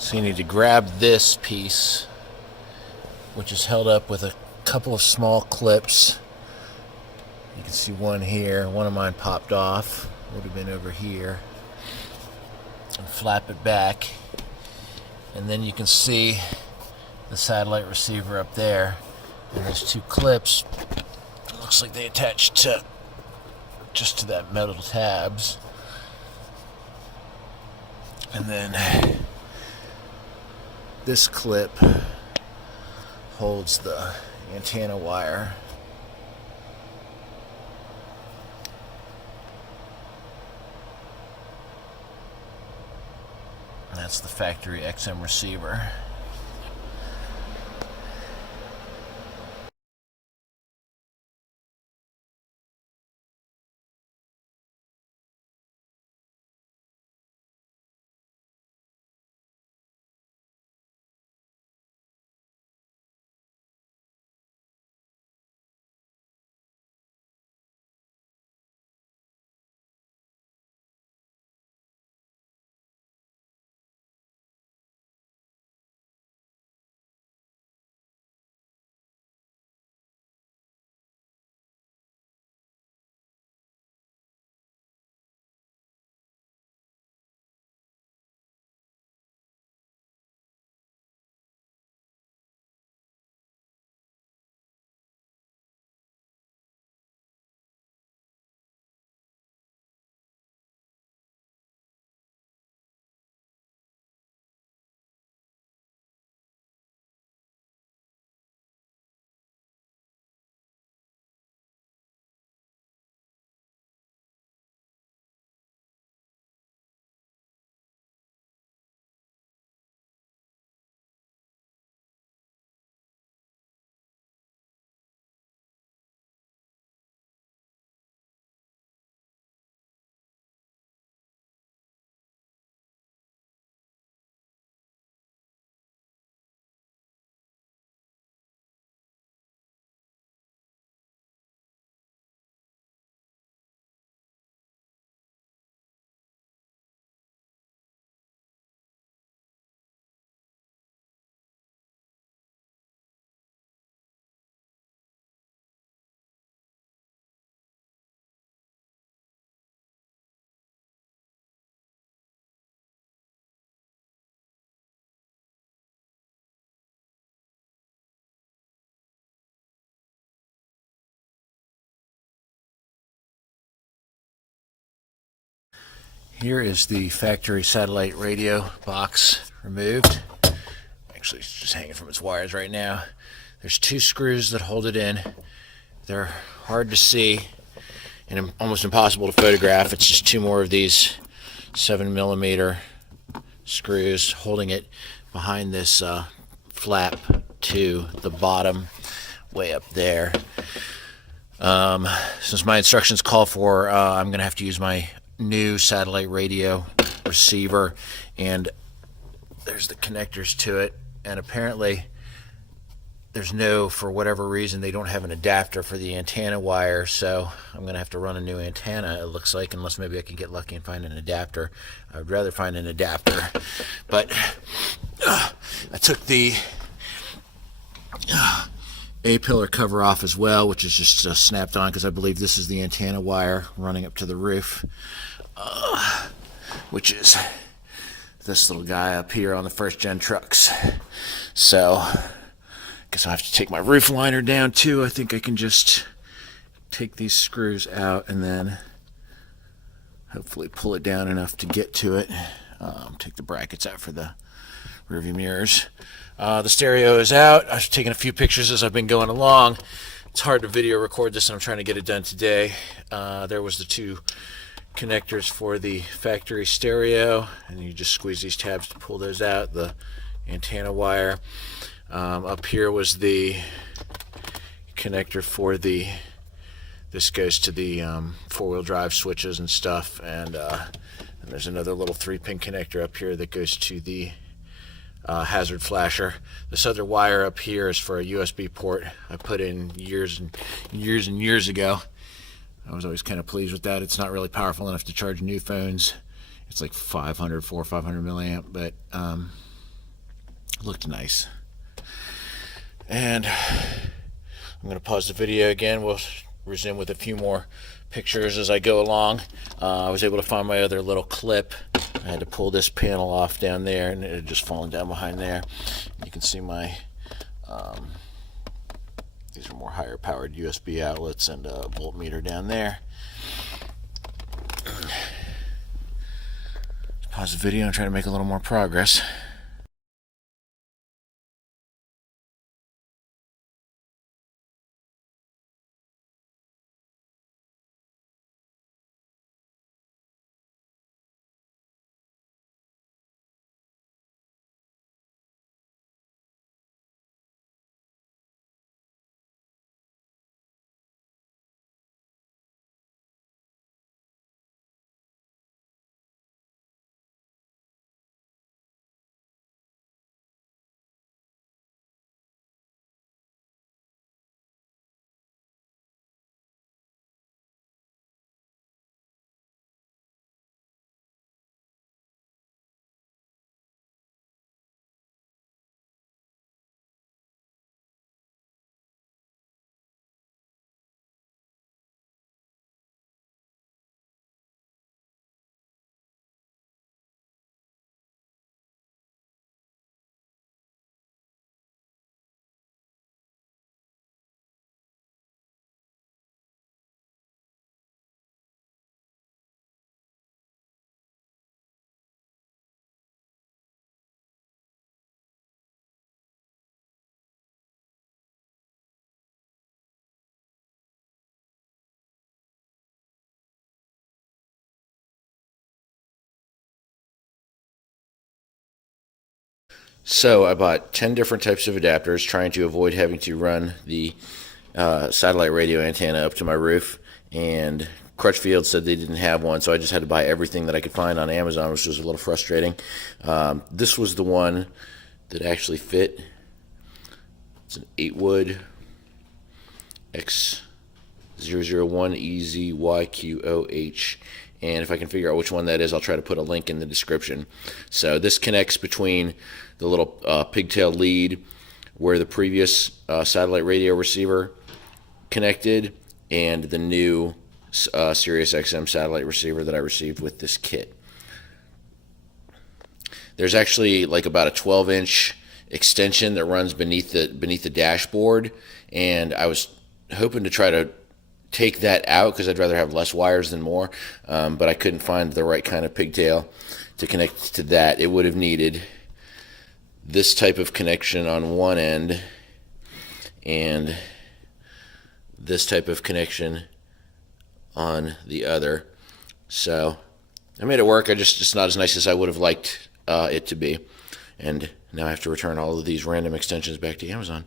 So you need to grab this piece, which is held up with a couple of small clips. You can see one here. One of mine popped off. Would have been over here. And flap it back. And then you can see the satellite receiver up there. And those two clips, it looks like they attach to just to that metal tabs. And then this clip holds the antenna wire. And that's the factory XM receiver. Here is the factory satellite radio box removed. Actually, it's just hanging from its wires right now. There's two screws that hold it in. They're hard to see and almost impossible to photograph. It's just two more of these 7mm screws holding it behind this flap to the bottom way up there. Since my instructions call for, I'm going to have to use my new satellite radio receiver, and there's the connectors to it, and apparently there's no, for whatever reason, they don't have an adapter for the antenna wire, so I'm going to have to run a new antenna, it looks like, unless maybe I can get lucky and find an adapter. I would rather find an adapter. But I took the A-pillar cover off as well, which is just snapped on because I believe this is the antenna wire running up to the roof, which is this little guy up here on the first-gen trucks. So I guess I'll have to take my roof liner down too. I think I can just take these screws out and then hopefully pull it down enough to get to it. Take the brackets out for the rearview mirrors. The stereo is out. I've taken a few pictures as I've been going along. It's hard to video record this, and I'm trying to get it done today. There was the two connectors for the factory stereo, and you just squeeze these tabs to pull those out. The antenna wire. Up here was the connector for the, this goes to the four-wheel drive switches and stuff, and there's another little 3-pin connector up here that goes to the hazard flasher. This other wire up here is for a USB port I put in years and years ago. I was always kind of pleased with that. It's not really powerful enough to charge new phones. It's like 400 or 500 milliamp, but looked nice. And I'm going to pause the video again. We'll resume with a few more pictures as I go along. I was able to find my other little clip. I had to pull this panel off down there, and it had just fallen down behind there. You can see my these are more higher powered USB outlets and a voltmeter down there. Pause the video and try to make a little more progress. So I bought 10 different types of adapters, trying to avoid having to run the satellite radio antenna up to my roof, and Crutchfield said they didn't have one, so I just had to buy everything that I could find on Amazon, which was a little frustrating. This was the one that actually fit. It's an Eightwood X001EZYQOH, and if I can figure out which one that is, I'll try to put a link in the description. So this connects between the little pigtail lead where the previous satellite radio receiver connected and the new SiriusXM satellite receiver that I received with this kit. There's actually like about a 12-inch extension that runs beneath the dashboard, and I was hoping to try to take that out because I'd rather have less wires than more, but I couldn't find the right kind of pigtail to connect to that. It would have needed this type of connection on one end and this type of connection on the other. So I made it work. Just not as nice as I would have liked it to be, and now I have to return all of these random extensions back to Amazon.